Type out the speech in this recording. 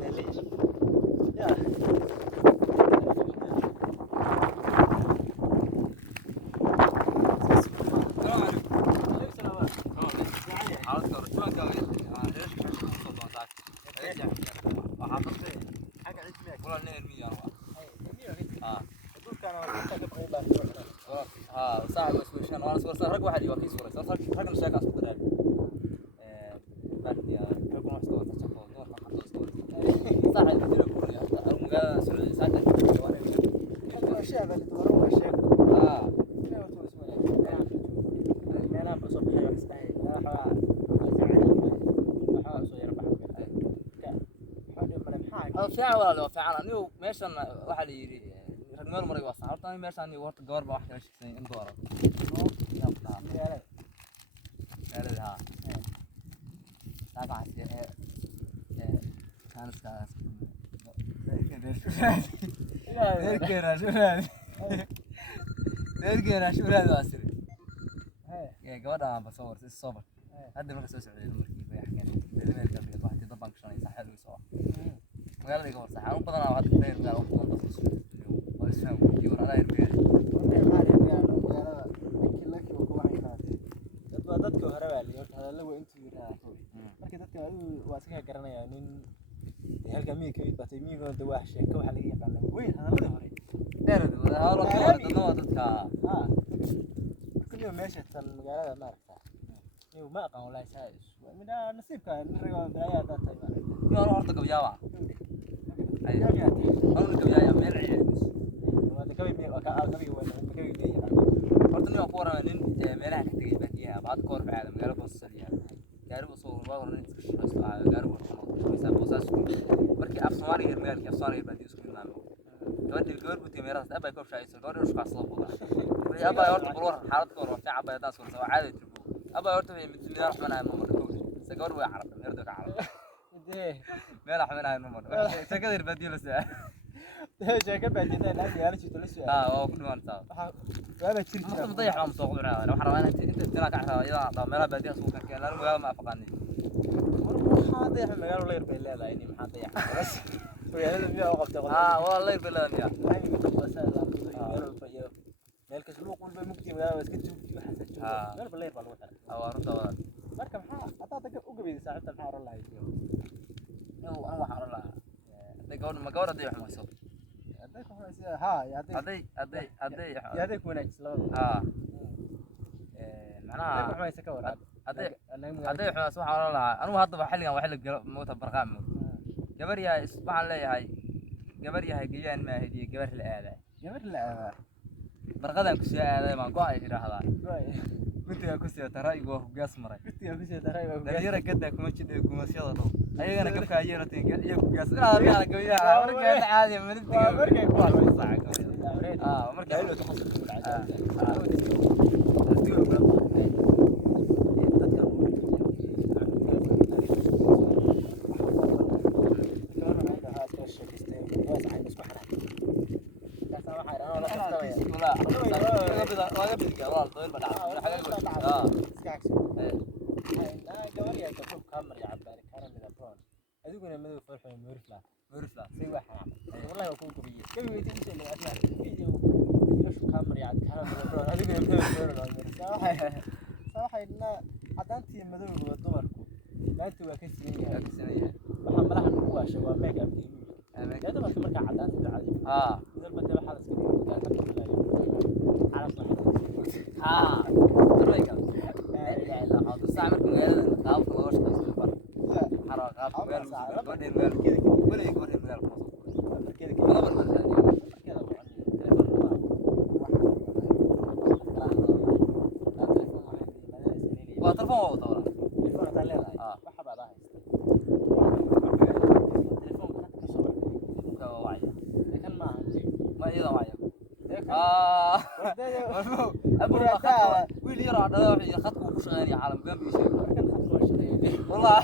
ليش يا صعب بس مشان وانا صور رق واحد يوكي صور صار رق نشاك اسكو دراب بعد يا يكون استوى تشكو دور ما حط استوى صح الفيديو كله يا المقال سر ساعه وانا الشعب اللي تمروا الشيخ لا بس صبح يستحي لا فعلا فعلا نيو ماشان waxa la yiri rag meel maray waa saartan meeshan iyo horta gabar baa wax kala shaqeyn in dooro ها طبعا كان اسكاس نرجع شو هذا أسرع يا جواد بصور الصبر هذا ما كسوس عليه المركب يحكي لازم يركب لي واحد يضبط عشان يصحى له يصور وقال لي جواد صح أنا بدنا واحد كبير قال وقت ما بس واسمه يقول على يربيه dadka hore baa la horta hadallo way intuu yiraahdo marka dadka waa iska garanayaan in halka miyi ka mid batay miyiga dawaax sheeko waxa laga yaqaan weyn hadallada hore dheerad wada hawlo dadka kulli meesha tan magaalada ma aragtaa niyo ma aqaan walahi saayis mida nasiibka rigo daaya dadtay ma iyo horta gabyaba ay gabyaba أنا كبير ميل عيال وهذا كبير ميل وكأ كبير ولا كبير ميل horta nin kuwaran nin meelaha ka tagay baadiyaha baad koor bacada magaalo boosaliya gaariga soo waa nin iska shaqeysto gaariga waxaa boosaas markii af Soomaaliga magaalka af Soomaaliga baadiyo isku imaamo gabar butay meeraas abay koob shaqeysto gabar isku xaslo buuda abay horta bulwar xaalad koor waa fiican abay daas soo caadi tirbu abay horta mid midaan xumanahay ma marko se gabar way carab meerdo ka carab meel xumanahay ma marko sakadar baadiyo la saa sheeko baadiyada la yaala jirto la soo waa ku dhimantaa waaba jirta ما ضيع عم سوق العالم waxa rabaa inta tana ka xaraa meelaha baadiyaha suuqa ka la magaalo ma afaqani waxa ضيع magaalo leer bay leedahay in maxaa ضيع bas weeyada miyaa qabta waa leer bay leedahay ay ka qabtaa meel ka suuq walba mugti magaalo iska joogti waxa meel ba leer baa lagu xiraa waa runta wada marka maxaa hada u gabeeyay saacada maxaa oran lahayd aan waxa oran lahaa gabadha ma gabadha day xumayso ها يعطيك يعطيك ونجس معناها ما يسكور هذا حواس waxa oran lahaa anigu hadda xilligan wax la moota barqaam gabar yahay waxaan leeyahay gabar yahay gayaan ma hadiye gabar la aaday barqadan ku soo aaday ma go'ay iraahdaa gutiga ku soo taraygo gaas maray dhalinyara gada kuma jidhay kuma siyada ayagana gabka ayayna tiin iyo gaas ila gabiyaha marka caadi martiga markay ku hadlaysaa marka ay loo taxasus ku dhacay أدوكنا مدو فرحة مرفلة سوي واحد والله يكون كبير كم يتم شيء من أسمع فيديو إيش كاميرا يعني كاميرا أدوكنا مدو فرحة صراحة إن عدانتي مدو بالدمركو لا أنتوا كسينية محملها هو شباب ميك أب تيمي هذا ما تمرك عدانتي العادي إذا بدي بحال سكرين كان الحمد لله على صحة رأيك لا إله إلا الله الساعة مركو هذا قاف لوش تسافر حركات قبل كده ولا يقول المال كده كده قبل ما وتلفون هو طبعا تلفون تعليق واحد بعدها تلفون وعي كان ما عندي ما يلا وعي أبو ويلي يرى هذا خطوة وش غير عالم قام بيشوف كان خطوة شيء والله